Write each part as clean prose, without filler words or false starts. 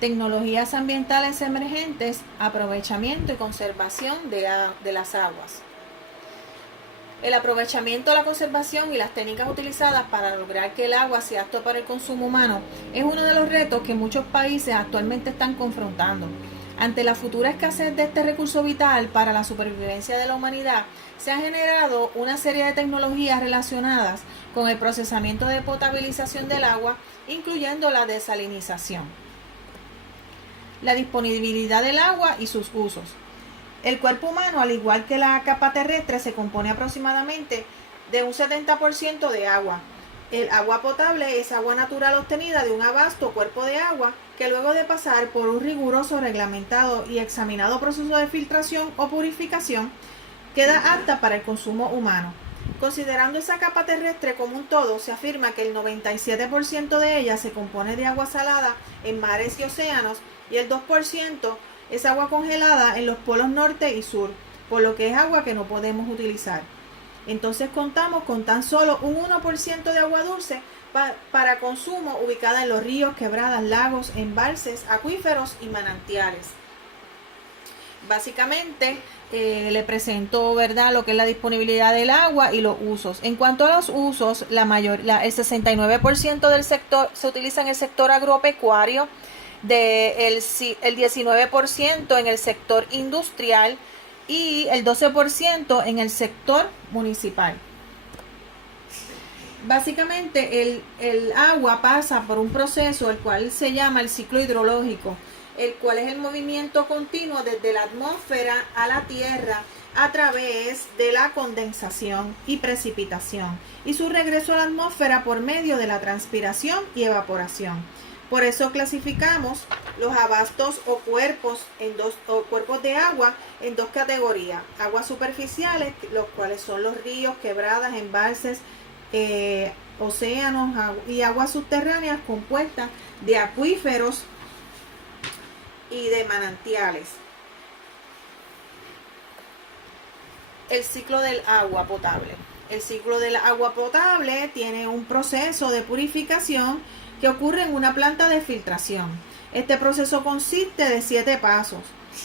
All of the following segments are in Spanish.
Tecnologías ambientales emergentes, aprovechamiento y conservación de las aguas. El aprovechamiento, la conservación y las técnicas utilizadas para lograr que el agua sea apto para el consumo humano es uno de los retos que muchos países actualmente están confrontando. Ante la futura escasez de este recurso vital para la supervivencia de la humanidad, se ha generado una serie de tecnologías relacionadas con el procesamiento de potabilización del agua, incluyendo la desalinización. La disponibilidad del agua y sus usos. El cuerpo humano, al igual que la capa terrestre, se compone aproximadamente de un 70% de agua. El agua potable es agua natural obtenida de un vasto cuerpo de agua que luego de pasar por un riguroso, reglamentado y examinado proceso de filtración o purificación, queda apta para el consumo humano. Considerando esa capa terrestre como un todo, se afirma que el 97% de ella se compone de agua salada en mares y océanos y el 2% es agua congelada en los polos norte y sur, por lo que es agua que no podemos utilizar. Entonces contamos con tan solo un 1% de agua dulce para consumo ubicada en los ríos, quebradas, lagos, embalses, acuíferos y manantiales. Básicamente le presento, ¿verdad?, lo que es la disponibilidad del agua y los usos. En cuanto a los usos, el 69% del sector se utiliza en el sector agropecuario, el 19% en el sector industrial y el 12% en el sector municipal. Básicamente el agua pasa por un proceso el cual se llama el ciclo hidrológico, el cual es el movimiento continuo desde la atmósfera a la tierra a través de la condensación y precipitación y su regreso a la atmósfera por medio de la transpiración y evaporación. Por eso clasificamos los abastos o cuerpos de agua en dos categorías: aguas superficiales, los cuales son los ríos, quebradas, embalses, océanos, y aguas subterráneas compuestas de acuíferos y de manantiales. El ciclo del agua potable. El ciclo del agua potable tiene un proceso de purificación que ocurre en una planta de filtración. Este proceso consiste de 7 pasos,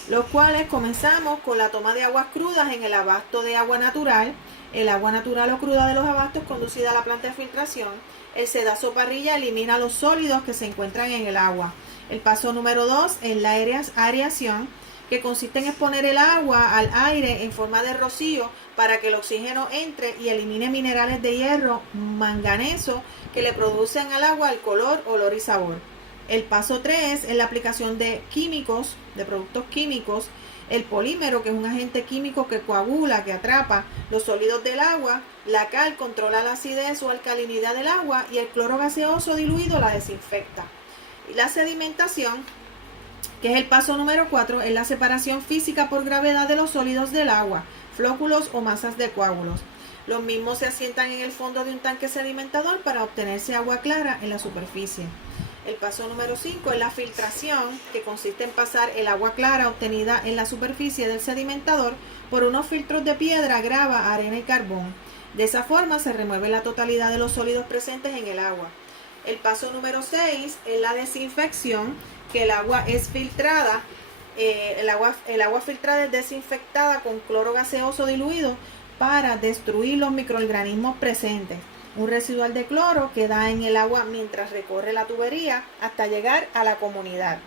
los cuales comenzamos con la toma de aguas crudas en el abasto de agua natural. El agua natural o cruda de los abastos conducida a la planta de filtración. El sedazo parrilla elimina los sólidos que se encuentran en el agua. El paso número 2 es la aireación, que consiste en exponer el agua al aire en forma de rocío para que el oxígeno entre y elimine minerales de hierro, manganeso, que le producen al agua el color, olor y sabor. El paso 3 es la aplicación de químicos, de productos químicos. El polímero, que es un agente químico que coagula, que atrapa los sólidos del agua. La cal controla la acidez o alcalinidad del agua y el cloro gaseoso diluido la desinfecta. Y la sedimentación, que es el paso número 4, es la separación física por gravedad de los sólidos del agua, flóculos o masas de coágulos. Los mismos se asientan en el fondo de un tanque sedimentador para obtenerse agua clara en la superficie. El paso número 5 es la filtración, que consiste en pasar el agua clara obtenida en la superficie del sedimentador por unos filtros de piedra, grava, arena y carbón. De esa forma se remueve la totalidad de los sólidos presentes en el agua. El paso número 6 es la desinfección, que el agua es filtrada. El agua filtrada es desinfectada con cloro gaseoso diluido para destruir los microorganismos presentes. Un residual de cloro queda en el agua mientras recorre la tubería hasta llegar a la comunidad.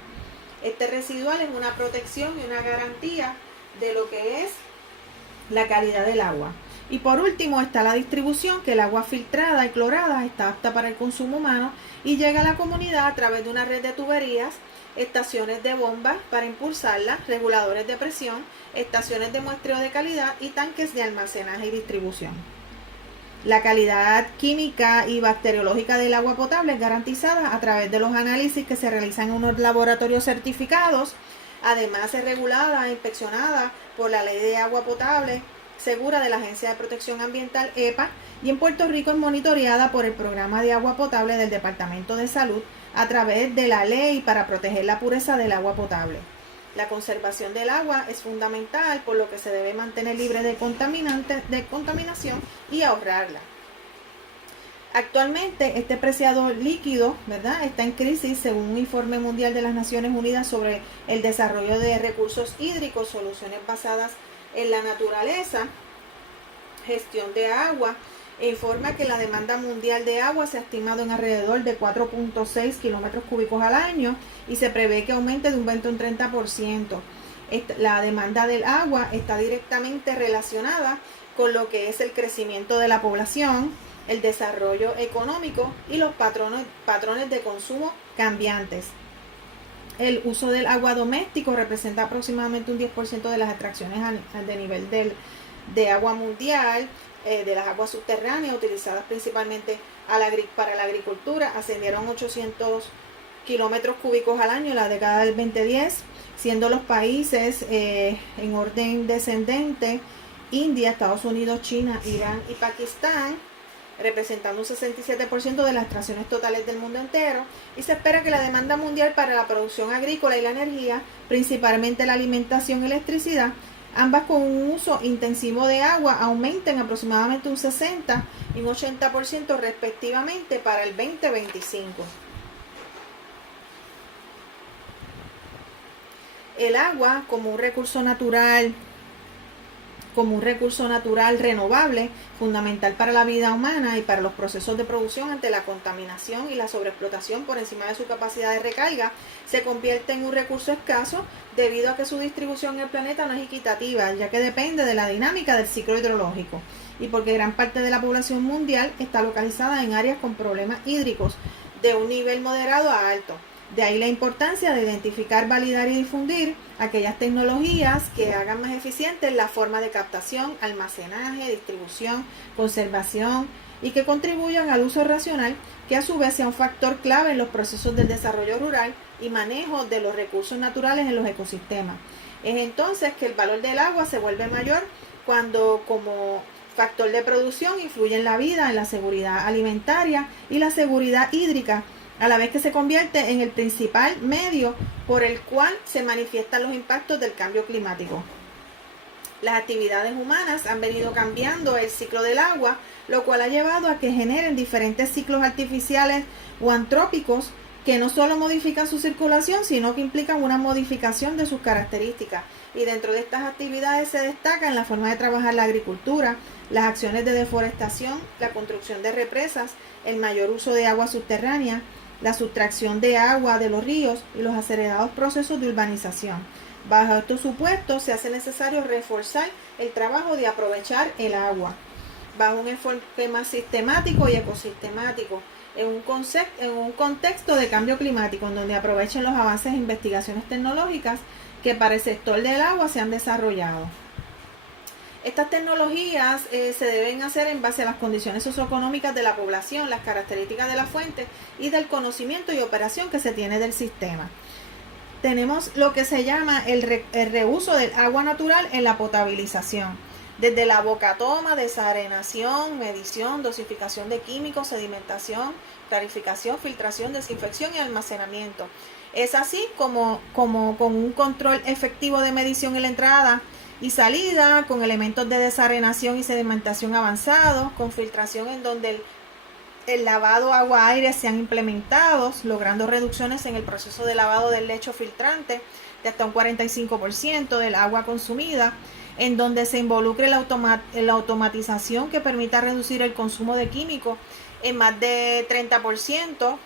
Este residual es una protección y una garantía de lo que es la calidad del agua. Y por último está la distribución, que el agua filtrada y clorada está apta para el consumo humano y llega a la comunidad a través de una red de tuberías, estaciones de bombas para impulsarla, reguladores de presión, estaciones de muestreo de calidad y tanques de almacenaje y distribución. La calidad química y bacteriológica del agua potable es garantizada a través de los análisis que se realizan en unos laboratorios certificados. Además es regulada e inspeccionada por la Ley de Agua Potable Segura de la Agencia de Protección Ambiental EPA, y en Puerto Rico es monitoreada por el Programa de Agua Potable del Departamento de Salud a través de la ley para proteger la pureza del agua potable. La conservación del agua es fundamental, por lo que se debe mantener libre de contaminación y ahorrarla. Actualmente este preciado líquido, ¿verdad?, está en crisis según un informe mundial de las Naciones Unidas sobre el desarrollo de recursos hídricos, soluciones basadas en la naturaleza, gestión de agua, e informa que la demanda mundial de agua se ha estimado en alrededor de 4.6 kilómetros cúbicos al año y se prevé que aumente de un 20 a un 30%. La demanda del agua está directamente relacionada con lo que es el crecimiento de la población, el desarrollo económico y los patrones de consumo cambiantes. El uso del agua doméstico representa aproximadamente un 10% de las extracciones de nivel de agua mundial, de las aguas subterráneas utilizadas principalmente para la agricultura. Ascendieron 800 kilómetros cúbicos al año en la década del 2010, siendo los países en orden descendente India, Estados Unidos, China, Irán y Pakistán, representando un 67% de las extracciones totales del mundo entero, y se espera que la demanda mundial para la producción agrícola y la energía, principalmente la alimentación y electricidad, ambas con un uso intensivo de agua, aumenten aproximadamente un 60 y un 80% respectivamente para el 2025. El agua como un recurso natural renovable, fundamental para la vida humana y para los procesos de producción ante la contaminación y la sobreexplotación por encima de su capacidad de recarga, se convierte en un recurso escaso debido a que su distribución en el planeta no es equitativa, ya que depende de la dinámica del ciclo hidrológico y porque gran parte de la población mundial está localizada en áreas con problemas hídricos de un nivel moderado a alto. De ahí la importancia de identificar, validar y difundir aquellas tecnologías que hagan más eficiente la forma de captación, almacenaje, distribución, conservación y que contribuyan al uso racional, que a su vez sea un factor clave en los procesos del desarrollo rural y manejo de los recursos naturales en los ecosistemas. Es entonces que el valor del agua se vuelve mayor cuando como factor de producción influye en la vida, en la seguridad alimentaria y la seguridad hídrica, a la vez que se convierte en el principal medio por el cual se manifiestan los impactos del cambio climático. Las actividades humanas han venido cambiando el ciclo del agua, lo cual ha llevado a que generen diferentes ciclos artificiales o antrópicos que no solo modifican su circulación, sino que implican una modificación de sus características. Y dentro de estas actividades se destacan la forma de trabajar la agricultura, las acciones de deforestación, la construcción de represas, el mayor uso de agua subterránea, la sustracción de agua de los ríos y los acelerados procesos de urbanización. Bajo estos supuestos se hace necesario reforzar el trabajo de aprovechar el agua, bajo un enfoque más sistemático y ecosistemático, en un contexto de cambio climático, en donde aprovechen los avances e investigaciones tecnológicas que para el sector del agua se han desarrollado. Estas tecnologías se deben hacer en base a las condiciones socioeconómicas de la población, las características de la fuente y del conocimiento y operación que se tiene del sistema. Tenemos lo que se llama el reuso del agua natural en la potabilización, desde la bocatoma, desarenación, medición, dosificación de químicos, sedimentación, clarificación, filtración, desinfección y almacenamiento. Es así como con un control efectivo de medición en la entrada y salida, con elementos de desarenación y sedimentación avanzados, con filtración en donde el lavado agua-aire se han implementado, logrando reducciones en el proceso de lavado del lecho filtrante de hasta un 45% del agua consumida, en donde se involucre la automatización que permita reducir el consumo de químicos en más de 30%,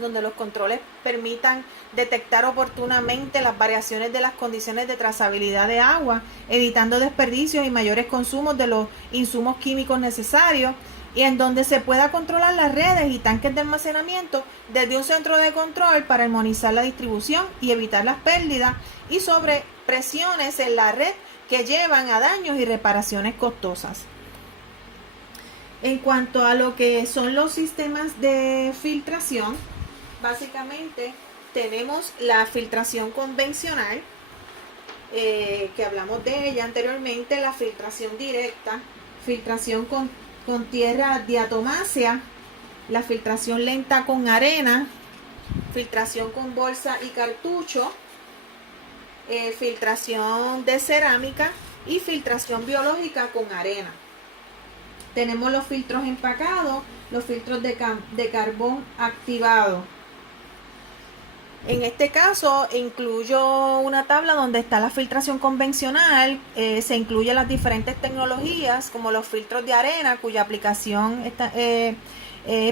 donde los controles permitan detectar oportunamente las variaciones de las condiciones de trazabilidad de agua, evitando desperdicios y mayores consumos de los insumos químicos necesarios, y en donde se pueda controlar las redes y tanques de almacenamiento desde un centro de control para armonizar la distribución y evitar las pérdidas y sobrepresiones en la red que llevan a daños y reparaciones costosas. En cuanto a lo que son los sistemas de filtración, básicamente tenemos la filtración convencional, que hablamos de ella anteriormente, la filtración directa, filtración con tierra diatomácea, la filtración lenta con arena, filtración con bolsa y cartucho, filtración de cerámica y filtración biológica con arena. Tenemos los filtros empacados, los filtros de carbón activado. En este caso incluyo una tabla donde está la filtración convencional, se incluyen las diferentes tecnologías como los filtros de arena, cuya aplicación está,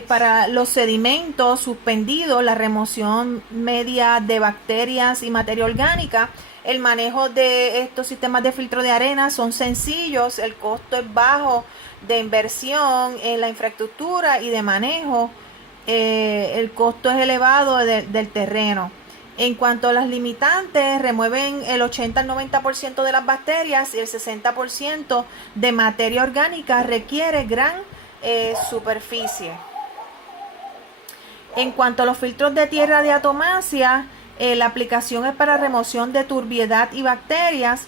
para los sedimentos suspendidos, la remoción media de bacterias y materia orgánica. El manejo de estos sistemas de filtro de arena son sencillos, el costo es bajo de inversión en la infraestructura y de manejo. El costo es elevado del terreno. En cuanto a las limitantes, remueven el 80 al 90% de las bacterias y el 60% de materia orgánica requiere gran superficie. En cuanto a los filtros de tierra de atomasia, la aplicación es para remoción de turbiedad y bacterias.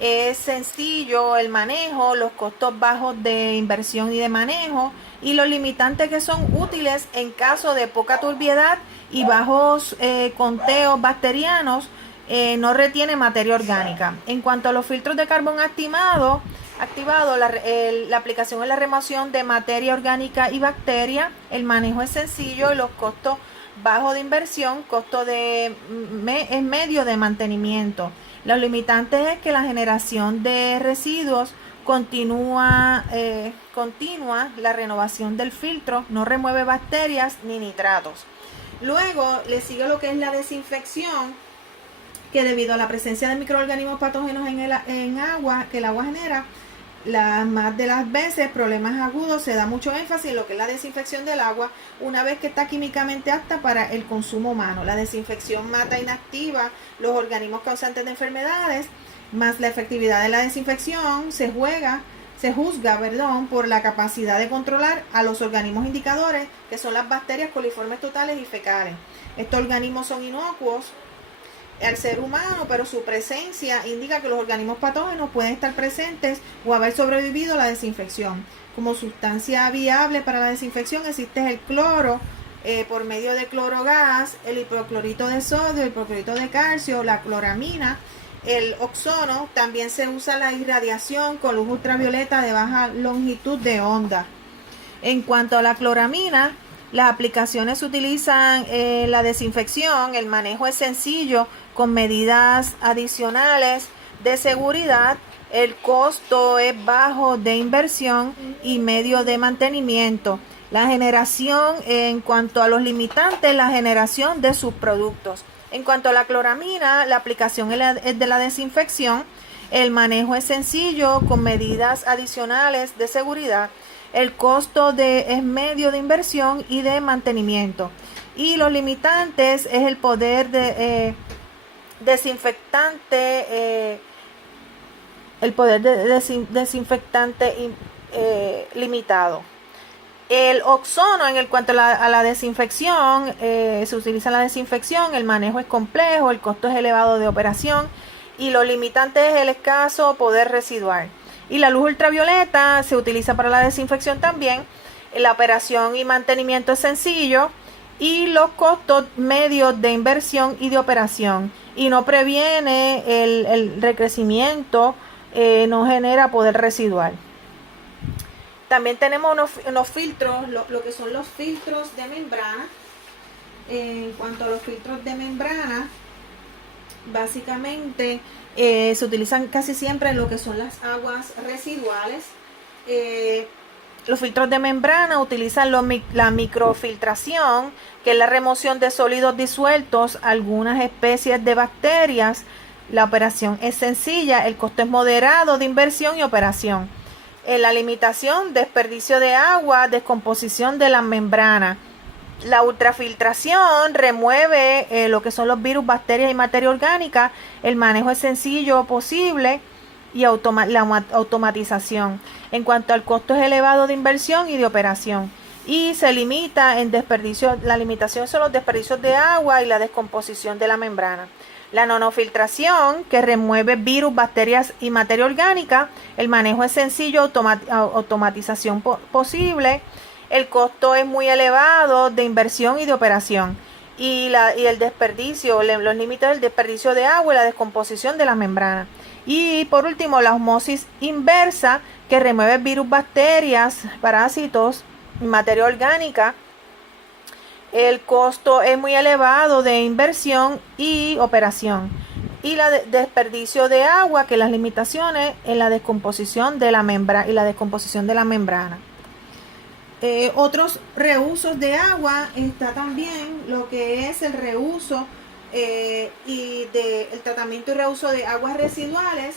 Es sencillo el manejo, los costos bajos de inversión y de manejo, y los limitantes que son útiles en caso de poca turbiedad y bajos conteos bacterianos. No retiene materia orgánica. En cuanto a los filtros de carbón activado, la aplicación es la remoción de materia orgánica y bacteria. El manejo es sencillo y los costos bajos de inversión, es medio de mantenimiento. Los limitantes es que la generación de residuos continua, la renovación del filtro no remueve bacterias ni nitratos. Luego le sigue lo que es la desinfección, que debido a la presencia de microorganismos patógenos en agua, que el agua genera, más de las veces problemas agudos, se da mucho énfasis en lo que es la desinfección del agua una vez que está químicamente apta para el consumo humano. La desinfección mata, inactiva los organismos causantes de enfermedades, más la efectividad de la desinfección se juzga por la capacidad de controlar a los organismos indicadores, que son las bacterias coliformes totales y fecales. Estos organismos son inocuos al ser humano, pero su presencia indica que los organismos patógenos pueden estar presentes o haber sobrevivido a la desinfección. Como sustancia viable para la desinfección existe el cloro, por medio de clorogas, el hipoclorito de sodio, el hipoclorito de calcio, la cloramina, el ozono. También se usa la irradiación con luz ultravioleta de baja longitud de onda. En cuanto a la cloramina, las aplicaciones utilizan la desinfección, el manejo es sencillo con medidas adicionales de seguridad, el costo es bajo de inversión y medio de mantenimiento. La generación, en cuanto a los limitantes, la generación de subproductos. En cuanto a la cloramina, la aplicación es de la desinfección, el manejo es sencillo con medidas adicionales de seguridad. El costo es medio de inversión y de mantenimiento. Y los limitantes es el poder de desinfectante, limitado. El ozono, en cuanto a la desinfección, se utiliza la desinfección, el manejo es complejo, el costo es elevado de operación y los limitantes es el escaso poder residual. Y la luz ultravioleta se utiliza para la desinfección también. La operación y mantenimiento es sencillo y los costos medios de inversión y de operación. Y no previene el recrecimiento, no genera poder residual. También tenemos unos filtros, lo que son los filtros de membrana. En cuanto a los filtros de membrana, básicamente se utilizan casi siempre en lo que son las aguas residuales. Los filtros de membrana utilizan la microfiltración, que es la remoción de sólidos disueltos, algunas especies de bacterias. La operación es sencilla, el costo es moderado de inversión y operación. La limitación, desperdicio de agua, descomposición de la membrana. La ultrafiltración remueve lo que son los virus, bacterias y materia orgánica. El manejo es sencillo posible y la automatización. En cuanto al costo es elevado de inversión y de operación. Y se limita en desperdicio. La limitación son los desperdicios de agua y la descomposición de la membrana. La nanofiltración, que remueve virus, bacterias y materia orgánica. El manejo es sencillo, automatización posible. El costo es muy elevado de inversión y de operación. Y el desperdicio, los límites del desperdicio de agua y la descomposición de la membrana. Y por último, la osmosis inversa, que remueve virus, bacterias, parásitos materia orgánica, el costo es muy elevado de inversión y operación, y la desperdicio de agua, que las limitaciones en la descomposición de la membrana y la descomposición de la membrana. Otros reusos de agua está también lo que es el reuso y el tratamiento y reuso de aguas residuales.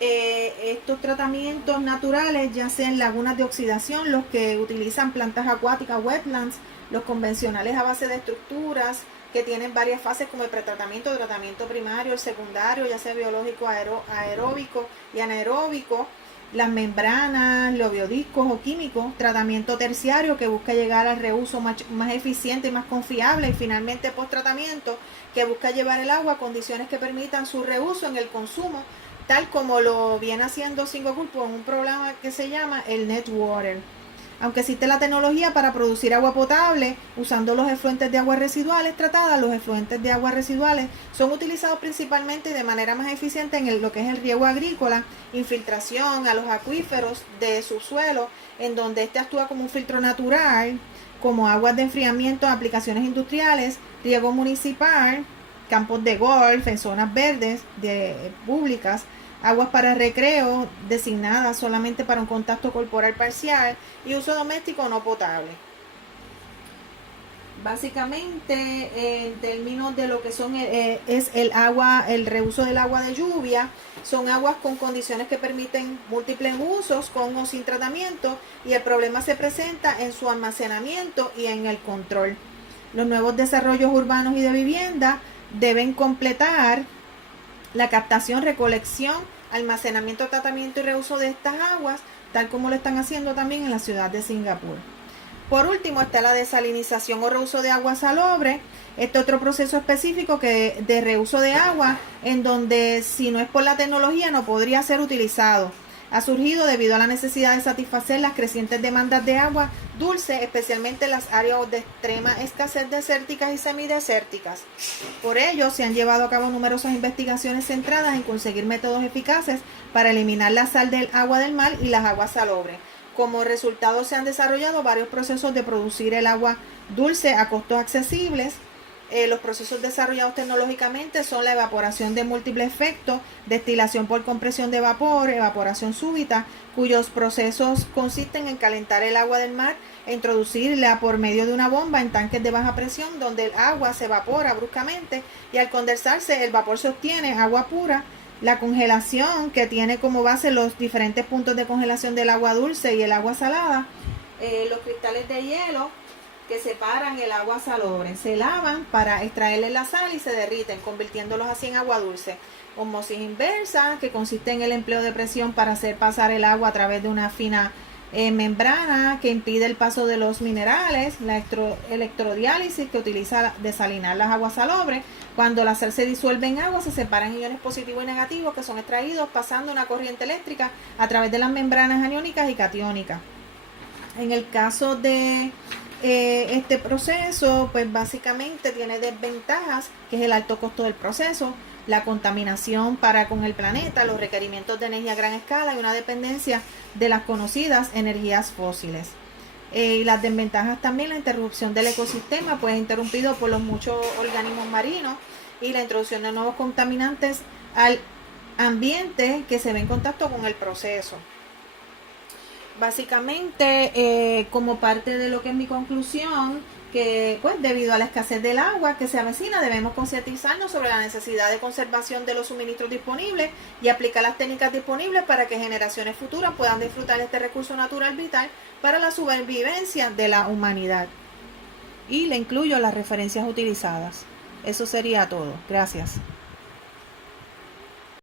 Estos tratamientos naturales, ya sean lagunas de oxidación, los que utilizan plantas acuáticas, wetlands, los convencionales a base de estructuras que tienen varias fases como el pretratamiento, tratamiento primario, el secundario, ya sea biológico, aeróbico y anaeróbico, las membranas, los biodiscos o químicos, tratamiento terciario que busca llegar al reuso más eficiente y más confiable, y finalmente post-tratamiento que busca llevar el agua a condiciones que permitan su reuso en el consumo, tal como lo viene haciendo Singapur en un programa que se llama el NetWater. Aunque existe la tecnología para producir agua potable usando los efluentes de aguas residuales tratadas, los efluentes de aguas residuales son utilizados principalmente de manera más eficiente en lo que es el riego agrícola, infiltración a los acuíferos de subsuelo, en donde este actúa como un filtro natural, como aguas de enfriamiento en aplicaciones industriales, riego municipal, campos de golf, en zonas verdes públicas, aguas para recreo designadas solamente para un contacto corporal parcial y uso doméstico no potable. Básicamente, en términos de lo que son es el agua, el reuso del agua de lluvia, son aguas con condiciones que permiten múltiples usos con o sin tratamiento, y el problema se presenta en su almacenamiento y en el control. Los nuevos desarrollos urbanos y de vivienda deben completar la captación, recolección, almacenamiento, tratamiento y reuso de estas aguas, tal como lo están haciendo también en la ciudad de Singapur. Por último está la desalinización o reuso de agua salobre. Este otro proceso específico de reuso de agua, en donde si no es por la tecnología no podría ser utilizado. Ha surgido debido a la necesidad de satisfacer las crecientes demandas de agua dulce, especialmente en las áreas de extrema escasez desérticas y semidesérticas. Por ello, se han llevado a cabo numerosas investigaciones centradas en conseguir métodos eficaces para eliminar la sal del agua del mar y las aguas salobres. Como resultado, se han desarrollado varios procesos de producir el agua dulce a costos accesibles. Los procesos desarrollados tecnológicamente son la evaporación de múltiples efectos, destilación por compresión de vapor, evaporación súbita, cuyos procesos consisten en calentar el agua del mar e introducirla por medio de una bomba en tanques de baja presión, donde el agua se evapora bruscamente y al condensarse el vapor se obtiene agua pura. La congelación, que tiene como base los diferentes puntos de congelación del agua dulce y el agua salada. Los cristales de hielo que separan el agua salobre se lavan para extraerle la sal y se derriten, convirtiéndolos así en agua dulce. Osmosis inversa, que consiste en el empleo de presión para hacer pasar el agua a través de una fina membrana que impide el paso de los minerales. La electrodiálisis, que utiliza desalinar las aguas salobres. Cuando la sal se disuelve en agua, se separan iones positivos y negativos que son extraídos pasando una corriente eléctrica a través de las membranas aniónicas y catiónicas. En el caso de este proceso, pues básicamente tiene desventajas, que es el alto costo del proceso, la contaminación para con el planeta, los requerimientos de energía a gran escala y una dependencia de las conocidas energías fósiles. Y las desventajas también, la interrupción del ecosistema, pues interrumpido por los muchos organismos marinos, y la introducción de nuevos contaminantes al ambiente que se ve en contacto con el proceso. Básicamente, como parte de lo que es mi conclusión, que pues debido a la escasez del agua que se avecina, debemos concientizarnos sobre la necesidad de conservación de los suministros disponibles y aplicar las técnicas disponibles para que generaciones futuras puedan disfrutar este recurso natural vital para la supervivencia de la humanidad. Y le incluyo las referencias utilizadas. Eso sería todo. Gracias.